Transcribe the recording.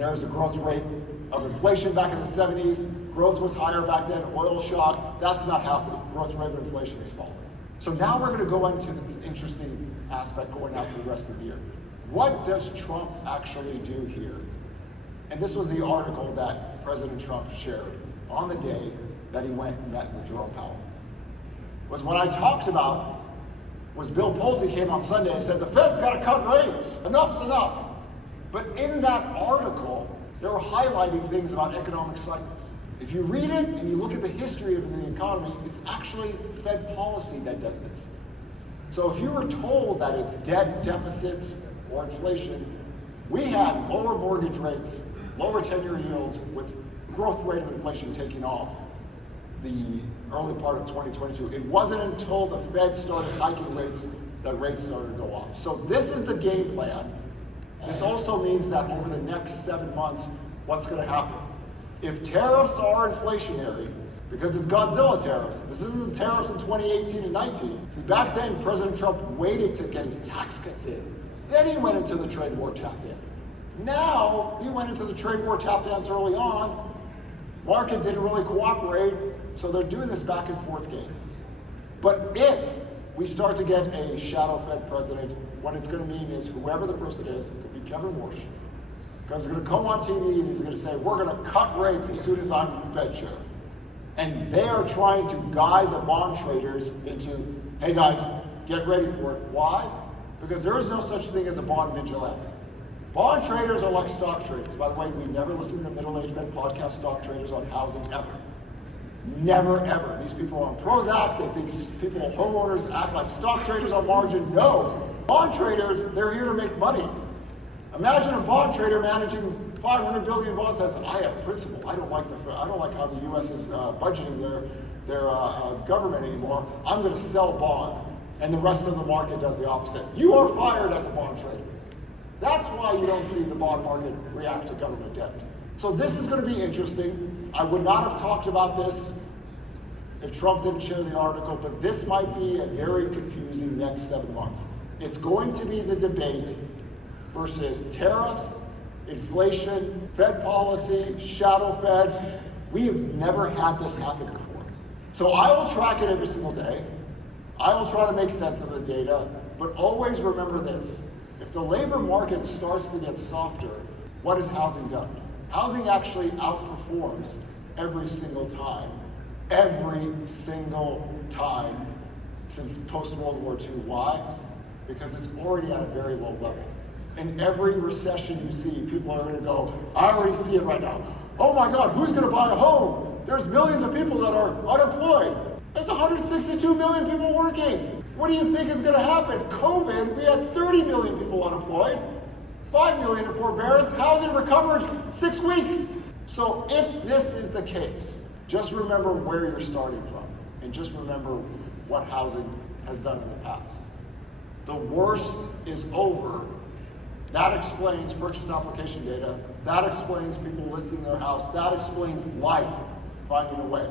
there's the growth rate of inflation back in the 70s. Growth was higher back then, oil shock. That's not happening. Growth rate of inflation is falling. So now we're going to go into this interesting aspect going out for the rest of the year. What does Trump actually do here? And this was the article that President Trump shared on the day that he went and met with Jerome Powell. Was what I talked about was Bill Pulte came on Sunday and said, the Fed's got to cut rates. Enough's enough. But in that article, they were highlighting things about economic cycles. If you read it and you look at the history of the economy, it's actually Fed policy that does this. So if you were told that it's debt deficits or inflation, we had lower mortgage rates, lower 10-year yields with growth rate of inflation taking off the early part of 2022. It wasn't until the Fed started hiking rates that rates started to go up. So this is the game plan. This also means that over the next 7 months, what's going to happen? If tariffs are inflationary, because it's Godzilla tariffs, this isn't the tariffs in 2018 and 19. See, back then, President Trump waited to get his tax cuts in. Then he went into the trade war tap dance. Now, he went into the trade war tap dance early on. Market didn't really cooperate, so they're doing this back and forth game. But if we start to get a shadow Fed president, what it's going to mean is whoever the person is, it could be Kevin Warsh, because he's going to come on TV and he's going to say, we're going to cut rates as soon as I'm Fed chair. And they are trying to guide the bond traders into, hey guys, get ready for it. Why? Because there is no such thing as a bond vigilante. Bond traders are like stock traders. By the way, we never listen to the Middle Aged Men podcast stock traders on housing ever. Never, ever. These people are on Prozac. They think people, homeowners, act like stock traders on margin. No. Bond traders, they're here to make money. Imagine a bond trader managing 500 billion bonds says, I have principle. I don't like how the U.S. is budgeting their government anymore. I'm going to sell bonds. And the rest of the market does the opposite. You are fired as a bond trader. That's why you don't see the bond market react to government debt. So this is going to be interesting. I would not have talked about this if Trump didn't share the article, but this might be a very confusing next 7 months. It's going to be the debate versus tariffs, inflation, Fed policy, shadow Fed. We have never had this happen before. So I will track it every single day. I will try to make sense of the data, but always remember this. If the labor market starts to get softer, what has housing done? Housing actually outperforms every single time since post-World War II. Why? Because it's already at a very low level. In every recession you see, people are going to go, I already see it right now. Oh my God, who's going to buy a home? There's millions of people that are unemployed. There's 162 million people working. What do you think is going to happen? COVID, we had 30 million people unemployed, 5 million in forbearance, housing recovered 6 weeks. So if this is the case, just remember where you're starting from, and just remember what housing has done in the past. The worst is over. That explains purchase application data. That explains people listing their house. That explains life finding a way.